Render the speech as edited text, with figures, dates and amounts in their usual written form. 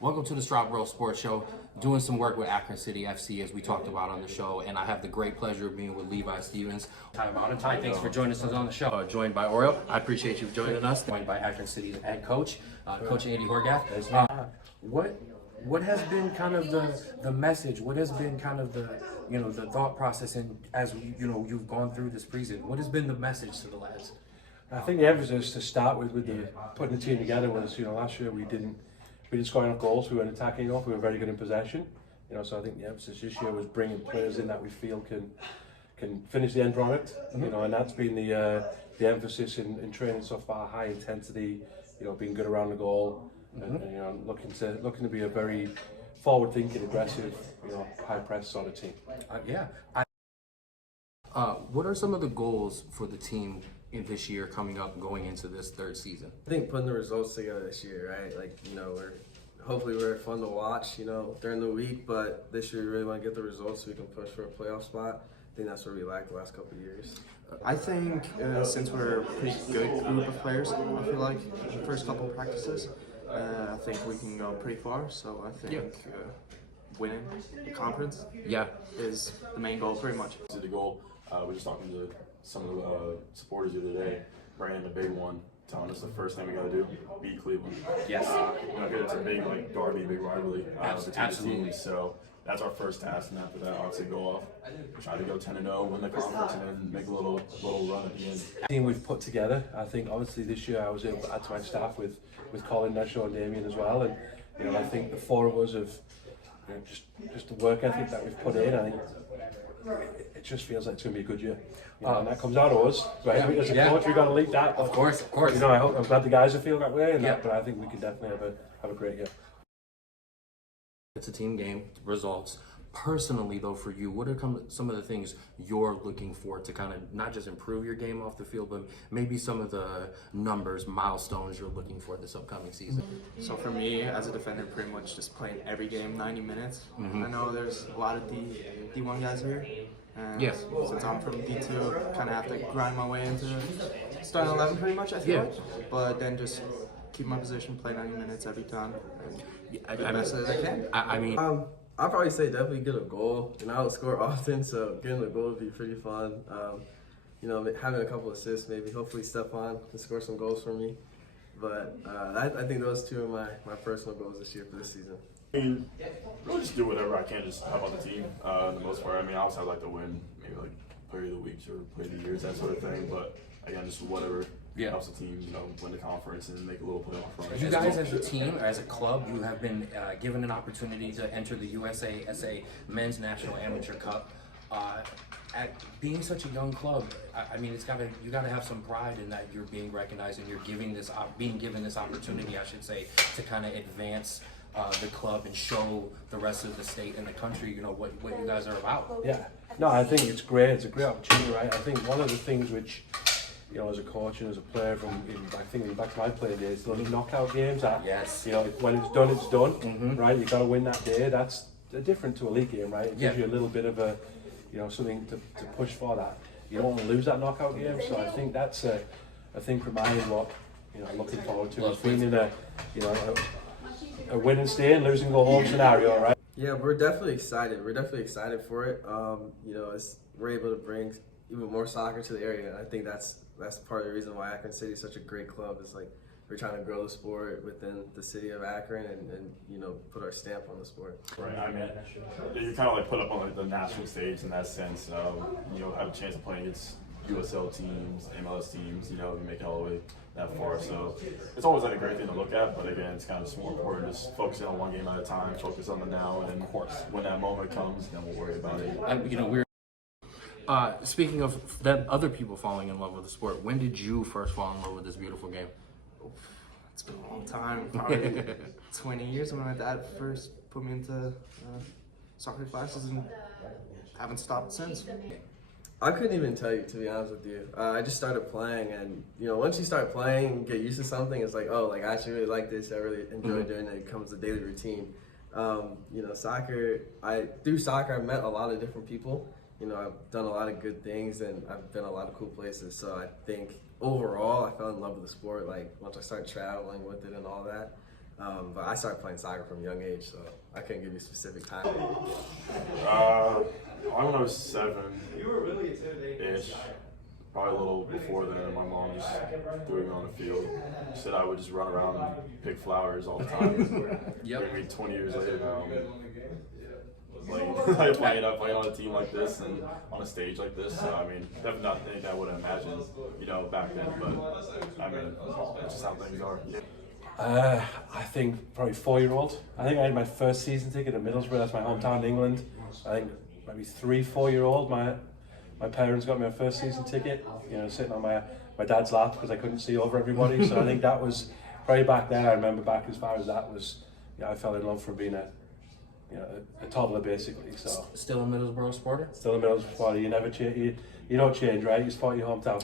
Welcome to the Straub Bro Sports Show. Doing some work with Akron City FC as we talked about on the show, and I have the great pleasure of being with Levi Sephens. Ty Bowden. Ty, thanks for joining us on the show. Joined by Aurel. I appreciate you joining us. Joined by Akron City's head coach, Coach Andy Hoggarth. What has been kind of the message? What has been kind of the the thought process, and as you've gone through this preseason, what has been the message to the lads? I think the emphasis to start with putting the team together was, last year we didn't score enough goals. We weren't attacking enough. We were very good in possession. So I think the emphasis this year was bringing players in that we feel can finish the end product. And that's been the emphasis in training so far. High intensity, being good around the goal, and looking to be a very forward-thinking, aggressive, high press sort of team. What are some of the goals for the team in this year coming up, going into this third season? I think putting the results together this year, right? Hopefully we're fun to watch, during the week, but this year we really want to get the results so we can push for a playoff spot. I think that's what we lacked the last couple of years. I think since we're a pretty good group of players, I feel like the first couple of practices, I think we can go pretty far. So I think winning the conference is the main goal, pretty much. The goal, we're just talking to some of the supporters the other day, bringing in the big one, telling us the first thing we got to do, beat Cleveland. Yes. It's a big derby, big rivalry. Absolutely. So that's our first task, and after that, obviously go off, try to go 10-0, win the conference, and then make a little run at the end. The team we've put together, I think obviously this year I was able to add to my staff with Colin, Nesho, and Damien as well, and I think the four of us have just the work ethic that we've put in. I think it just feels like it's going to be a good year. And that comes out of us, right? As a coach, we've got to lead that. Of course. I'm glad the guys are feeling that way, but I think we can definitely have a great year. It's a team game, results. Personally, though, for you, what are some of the things you're looking for to kind of not just improve your game off the field, but maybe some of the numbers, milestones you're looking for this upcoming season? So for me, as a defender, pretty much just playing every game 90 minutes. I know there's a lot of D1 guys here. And since I'm from D2, kind of have to grind my way into starting 11 pretty much, I feel like. But then just keep my position, play 90 minutes every time, and do the best as I can. I'd probably say definitely get a goal, and I don't score often, so getting a goal would be pretty fun. Having a couple assists, maybe hopefully Stephon can score some goals for me. But I think those two are my personal goals this year for this season. I mean, really just do whatever I can, just help out the team for the most part. I mean, obviously I'd like to win, maybe like player of the week or player of the years, that sort of thing. But again, just whatever helps the team, win the conference and make a little playoff run. You guys as a team, or as a club, you have been given an opportunity to enter the USASA Men's National Amateur Cup. At being such a young club, I mean, you gotta have some pride in that you're being recognized and you're being given this opportunity, I should say, to kind of advance the club and show the rest of the state and the country, what you guys are about. Yeah, no, I think it's great. It's a great opportunity, right? I think one of the things which, as a coach and as a player thinking back to my playing days, those knockout games that, when it's done, it's done, right? You got to win that day. That's different to a league game, right? It gives you a little bit of a, something to push for that. You don't want to lose that knockout game, so I think that's a thing from my end what, looking forward to. It's being in a win and stay and losing go home scenario, right? Yeah, we're definitely excited. We're definitely excited for it. We're able to bring even more soccer to the area. I think that's part of the reason why Akron City is such a great club. It's like we're trying to grow the sport within the city of Akron and put our stamp on the sport. Right. I mean, you kind of like put up on the national stage in that sense. Have a chance of playing against USL teams, MLS teams. You make it all the way that far. So it's always like a great thing to look at. But again, it's kind of just more important just focusing on one game at a time, focus on the now, and then of course when that moment comes, then we'll worry about it. Speaking of other people falling in love with the sport, when did you first fall in love with this beautiful game? It's been a long time, probably 20 years when my dad first put me into soccer classes, and haven't stopped since. I couldn't even tell you, to be honest with you. I just started playing, and once you start playing and get used to something, it's like, I actually really like this. I really enjoy doing it. It becomes a daily routine. Through soccer, I've met a lot of different people. I've done a lot of good things, and I've been a lot of cool places. So I think overall, I fell in love with the sport. Like once I started traveling with it and all that. But I started playing soccer from a young age, so I couldn't give you a specific time. When I was 7-ish, probably a little before then, my mom just threw me on the field. She said I would just run around and pick flowers all the time. Yep. Maybe 20 years later now, playing on a team like this and on a stage like this. So, I mean, definitely not anything I would have imagined, back then. But I mean, that's just how things are. I think probably 4-year-old. I think I had my first season ticket at Middlesbrough. That's my hometown in England. I think maybe 3-4-year-old. My parents got me a first season ticket. Sitting on my dad's lap because I couldn't see over everybody. So I think that was probably back then. I remember back as far as that was. I fell in love from being a toddler basically. So Still a Middlesbrough supporter? still a Middlesbrough supporter. You never change. You don't change, right? You support your hometown.